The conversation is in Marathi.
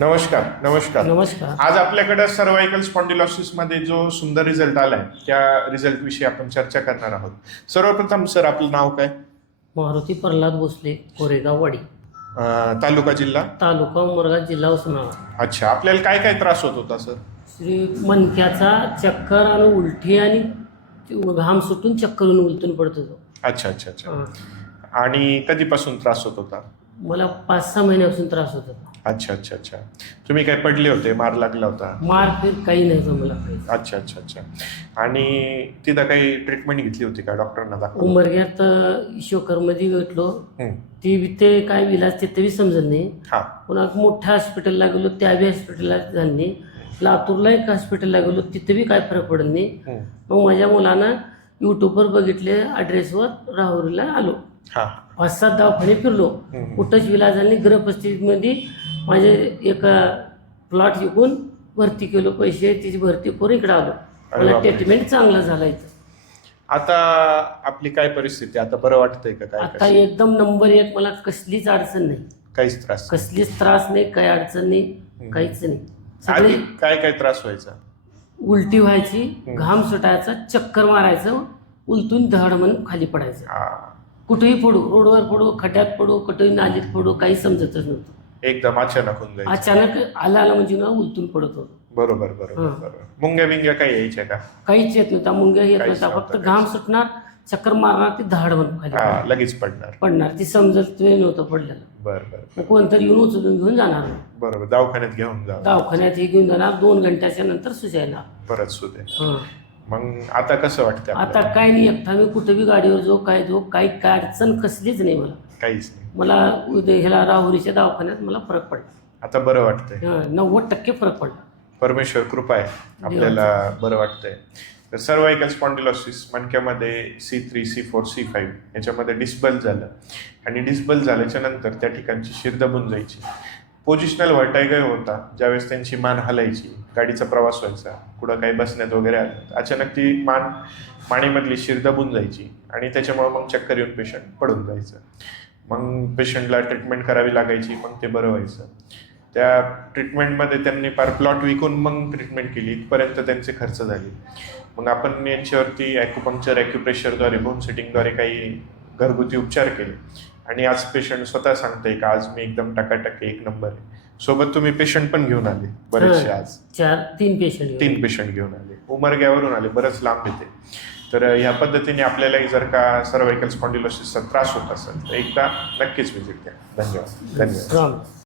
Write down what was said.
नमस्कार नमस्कार. नमस्कार. आज आपल्याकडे सर्वायकल स्पॉन्डिलॉसिसमध्ये जो सुंदर रिझल्ट आलाय त्या रिझल्ट विषयी आपण चर्चा करणार आहोत. सर्वप्रथम सर आपलं नाव काय? मारुती प्रल्हाद भोसले कोरेगाव वाडी अं, तालुका जिल्हा? तालुका उमरगा जिल्हा उस्मानाबाद. अच्छा आपल्याला काय काय त्रास होत होता सर? श्री मणक्याचा चक्कर आणि उलटी आणि घाम सुटून चक्कर येऊन उलटून पडत होतो. अच्छा अच्छा अच्छा. आणि कधीपासून त्रास होत होता? मला पाच सहा महिन्यापासून त्रास होत. होता अच्छा अच्छा अच्छा. तुम्ही काय पडले होते? मार लागला होता? मार फिर काही नाही जमला काही अच्छा अच्छा अच्छा. आणि तिथं काही ट्रीटमेंट घेतली होती का? डॉक्टरांना दाखवून उमरग्यात ईश्वकरमध्ये भेटलो. हम्म. ती बी ते काय विलाज तिथे बी समजत नाही. हा. पुन्हा मोठ्या हॉस्पिटलला गेलो त्या बी हॉस्पिटलला झालं नाही. लातूरला एक हॉस्पिटलला गेलो तिथे बी काय फरक पडत नाही. हम्म. मग माझ्या मुलानं यूट्यूबवर बघितले ॲड्रेसवर राहुरीला आलो. हा. पाच सात दवाखाने फिरलो. कुठंच विलाजांनी गृहपस्थितीमध्ये माझे एक प्लॉट विकून भरती केलो. पैसे तिची भरती करून इकडे आलो. मला बापरे. ट्रीटमेंट चांगलं झालं इथं. आता आपली काय परिस्थिती? आता बरं वाटतंय का काय आता कसं? एकदम नंबर एक मला कसलीच अडचण नाही. काहीच त्रास नाही. कसलीच त्रास नाही काही अडचण नाही काहीच नाही. आधी सगळे काय काय त्रास व्हायचा? उलटी व्हायची घाम सुटायचा चक्कर मारायचं उलटून धड म्हणून खाली पडायचं. हा. कुठेही पडू रोडवर पडू खड्ड्यात पडू कुठेही नालीत पडू काही समजतच नव्हतं. एकदम अचानक होऊन जायचं. अचानक आला आला म्हणजे ना उलटून पडत होतो. बरोबर बरोबर हा. बरोबर. मुंग्या बिंग्या काही यायच्या का? काहीच येत नव्हता मुंग्या येत काहीच नव्हता फक्त नव्हतं, घाम सुटणार चक्कर मारणार ती धाड खाली हा लगेच पडणार. पडणार ती समजत नव्हतं पडलेलं. बर बर. मग कोणतरी येऊन उचलून घेऊन जाणार. बरोबर दवाखान्यात घेऊन जा दवाखान्यात हे घेऊन जाणार दोन घंट्याच्या नंतर सुजायला. परत सुदे हं. मग आता कसं वाटतं आता आपल्याला? काय नाही एकटा मी कुठे बी गाडीवर जो काय जो काही काय अडचण कसलीच नाही मला. काहीच नाही. मला उद्या ह्याला राहुरीच्या दवाखान्यात मला फरक पडला. आता बरं वाटतंय. हं, नव्वद टक्के फरक पडला. परमेश्वर कृपा आहे. आपल्याला बरं वाटतंय. तर cervical spondylosis मणक्यामध्ये C three C four C five याच्यामध्ये डिस्बल झालं. आणि डिस्बल झाल्याच्यानंतर त्या ठिकाणची शिर दबून जायची पोझिशनल व्हर्टायगय होता ज्यावेळेस त्यांची मान हलायची गाडीचा प्रवास व्हायचा कुठं काही बसण्यात वगैरे आलं अचानक ती मान मानेमधली शिर दबून जायची आणि त्याच्यामुळं मग चक्कर येऊन पेशंट पडून जायचं. मग पेशंटला ट्रीटमेंट करावी लागायची मग ते बरं व्हायचं. त्या ट्रीटमेंटमध्ये त्यांनी पार प्लॉट विकून मग ट्रीटमेंट केली इथपर्यंत त्यांचे खर्च झाले. मग आपण यांच्यावरती ॲक्युपंक्चर ॲक्युप्रेशरद्वारे बोन सेटिंगद्वारे काही घरगुती उपचार केले. आणि आज पेशंट स्वतः सांगतंय का आज मी एकदम टकाटक एक नंबर आहे. सोबत तुम्ही पेशंट पण घेऊन आले बरेचसे आज. चार तीन पेशंट तीन पेशंट घेऊन आले. उमरग्यावरून आले बरंच लांब येते. तर ह्या पद्धतीने आपल्यालाही जर का सर्वायकल स्पॉन्डिलोसिसचा त्रास होत असेल तर एकदा नक्कीच विजिट द्या धन्यवाद. धन्यवाद.